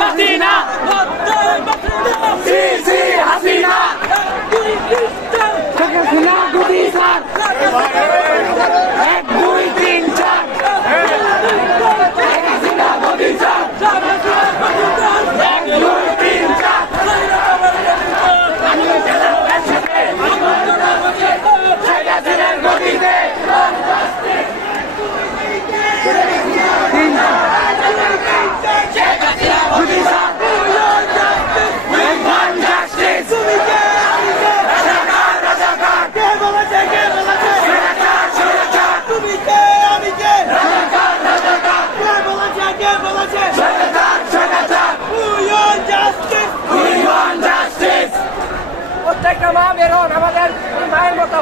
Hasina CC Hasina Hasina godi sir 1 2 3 4 Hasina godi sir 1 2 3 4 হাসিনার গদিতে প্রত্যেকটা মা বের হন আমাদের মায়ের মতো।